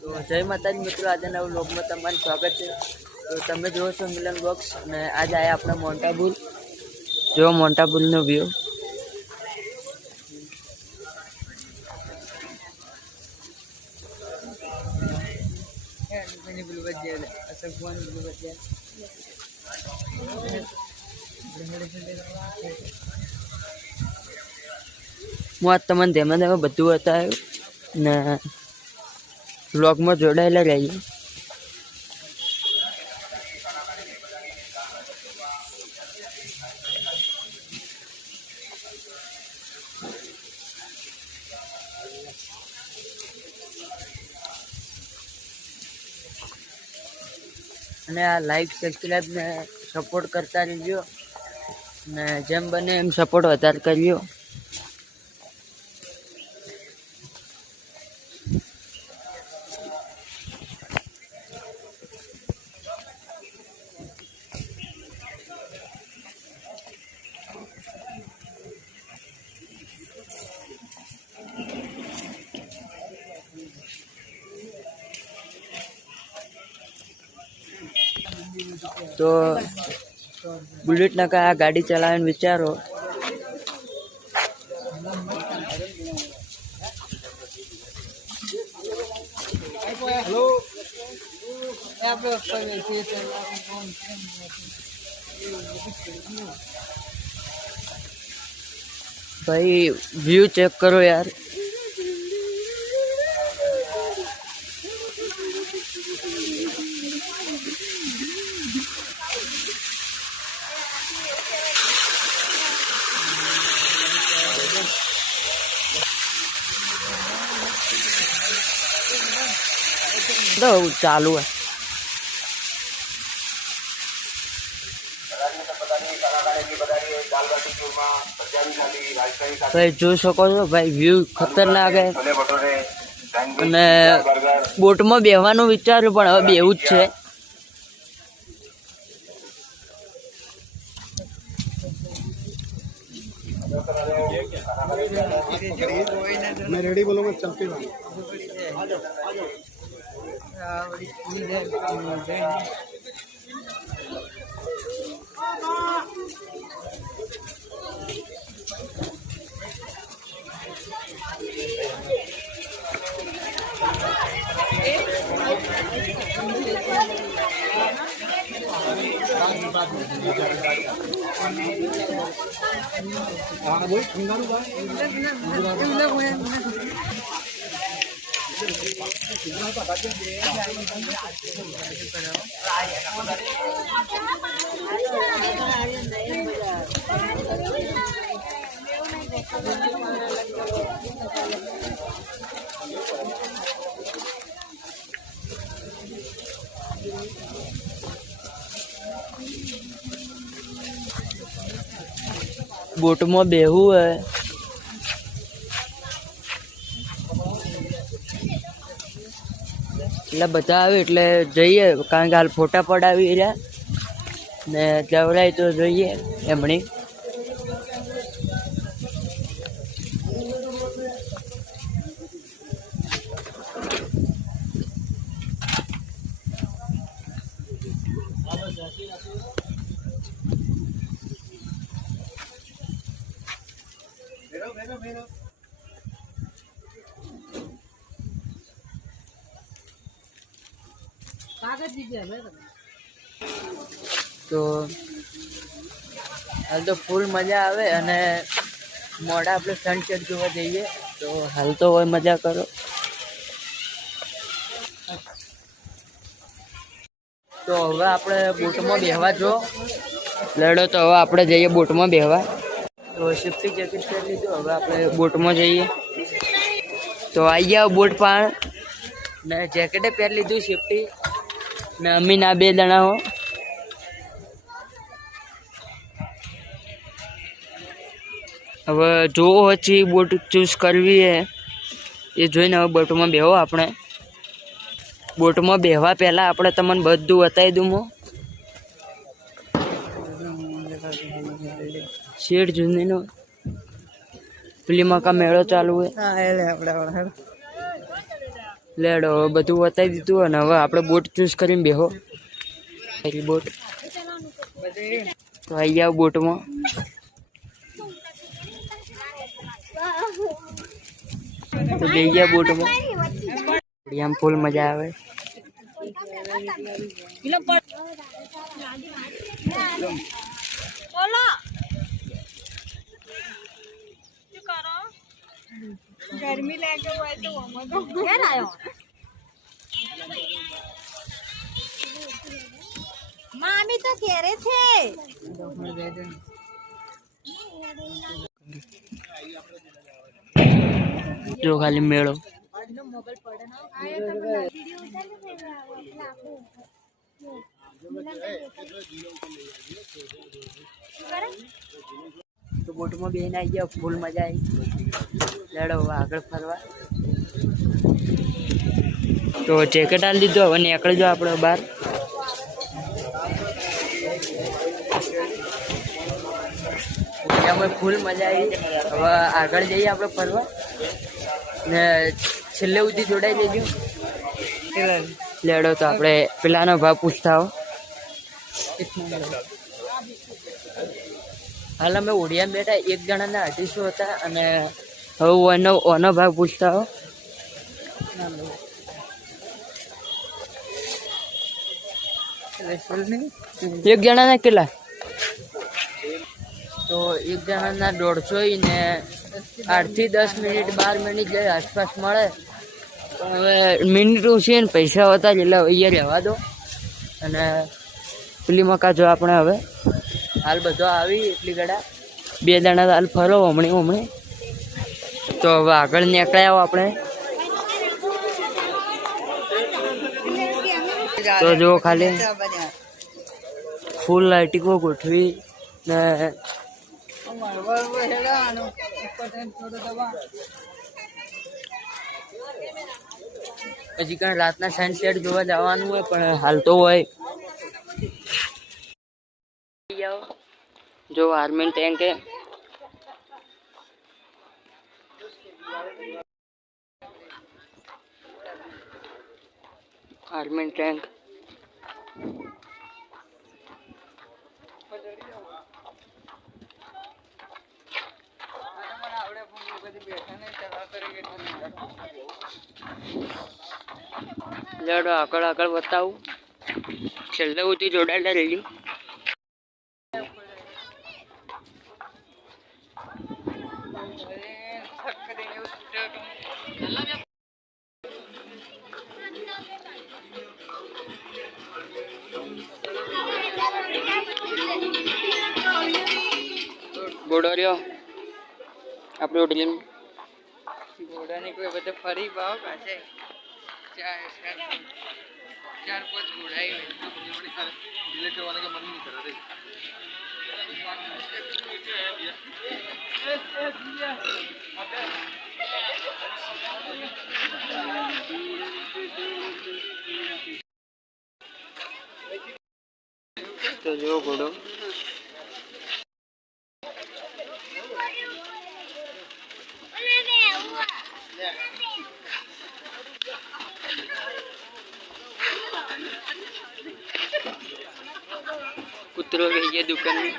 તો જય માતાજી મિત્રો, આજના વ્લોગમાં તમારું સ્વાગત છે। તો તમે જુઓ છો મિલન બોક્સ અને આજ આયા આપણે મોન્ટાબુલ। જો મોન્ટાબુલનો વ્યૂ હું આજ તમને ધ્યાન બધું બતાવ્યું ને વ્લોગમાં જોડાયેલા રહીએ। અને આ લાઈક સબસ્ક્રાઈબ ને સપોર્ટ કરતા રહેજો ને જેમ બને એમ સપોર્ટ વધારે કરજો। તો બુલેટ ના આ ગાડી ચલાવવાનો વિચારો ભાઈ વ્યू चेक करो यार। तो चालू है भाई, जो सको છો ભાઈ વ્યૂ ખતરનાક है અને બોટમાં બેહવાનું વિચાર્યું પણ હવે બેવું જ છે। मैं रेडी बोलूंगा चलते हैं। बोट में बेहू है એટલે બધા આવે એટલે જઈએ, કારણ કે હાલ ફોટા પડાવી રહ્યા ને જવરાય તો જોઈએ એમણી। તો હાલ તો ફૂલ મજા આવે અને મોડા આપણે સનસેટ જોવા જઈએ, તો હાલ તો હોય મજા કરો। તો હવે આપણે બોટમાં બેહવા જો લડો, તો હવે આપણે જઈએ બોટમાં બેહવા। તો સેફ્ટી જેકેટ પહેરી લીધું, હવે આપણે બોટમાં જઈએ। તો આવી જાઓ બોટ પાણ ને જેકેટે પહેરી લીધું સેફ્ટી ને અમી ના 2 જણા હો। હવે જોવો પછી બોટ ચૂઝ કરવી હે એ જોઈને હવે બોટમાં બેહો। આપણે બોટમાં બેહવા પહેલાં આપણે તમને બધું બતાવી દઉં। હું શેઠ જૂનીનો ફિલ્મમાં કા મેળો ચાલુ હે। લેડો બધું બતાવી દીધું અને હવે આપણે બોટ ચૂઝ કરીને બેહો બોટ તો આવી જાવ બોટમાં તો બે ગયા બોટમાં આમ ફૂલ મજા આવે गर्मी लागे हुआ है तो क्या लायो मामी तो कह रहे थे જો ખાલી મેળો તો બોટમાં બેન આવી ગયા ફૂલ મજા આવી લેડો આગળ ફરવા તો જેકેટ આલી દીધો હવે નીકળજો આપણે બહાર ફૂલ મજા આવી હવે આગળ જઈએ આપણે ફરવા ને છેલ્લે સુધી જોડાઈ લેજો લેડો તો આપણે પેલાનો ભાવ પૂછતા હો હાલ અમે ઓડિયા બેઠા એક જણાના 250 હતા અને હવે ઓનો ભાવ પૂછતા હો એક જણાના કેટલા તો એક જણાના 150 ને 8 થી 10 મિનિટ 12 મિનિટ જે આસપાસ મળે હવે મિનિટ ઓછી ને પૈસા હોતા જ એટલે અહીંયા રહેવા દો અને પેલી મકા જો આપણે હવે હાલ બધો આવી એટલી ગડા 2 દાણા હાલ ફરો હમણી તો હવે આગળ નીકળ્યા આવો આપણે તો જો ખાલી ફૂલ લાઇટિંગો ગોઠવી ને હજી કાંઈ રાતના સનસેટ જોવા જવાનું હોય પણ હાલ તો હોય જો આર્મી ટેન્ક હે आर्मी टैंक लड़ो आकड़ आकड़ बताऊं छेल्ले उठी जोड़ाયેલા રહેજો ઘોડો રહ્યો આપણે હોટલ ઘોડાની કોઈ બધે ફરી ભાવ કાશે 4-5 ઘોડા ડિલે કરવાને કે મન નહીં કરે રે તો જો ઘોડો कुतरो गई है दुकान में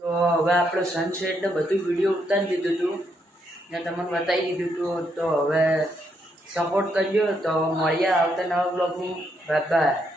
તો હવે આપણે સનસેટ ને બધું વિડીયો ઉતારી દીધું હતું ને તમને બતાવી દીધું તો હવે સપોર્ટ કરજો. તો મળીએ આવતા નવા બ્લોગમાં. Bye bye.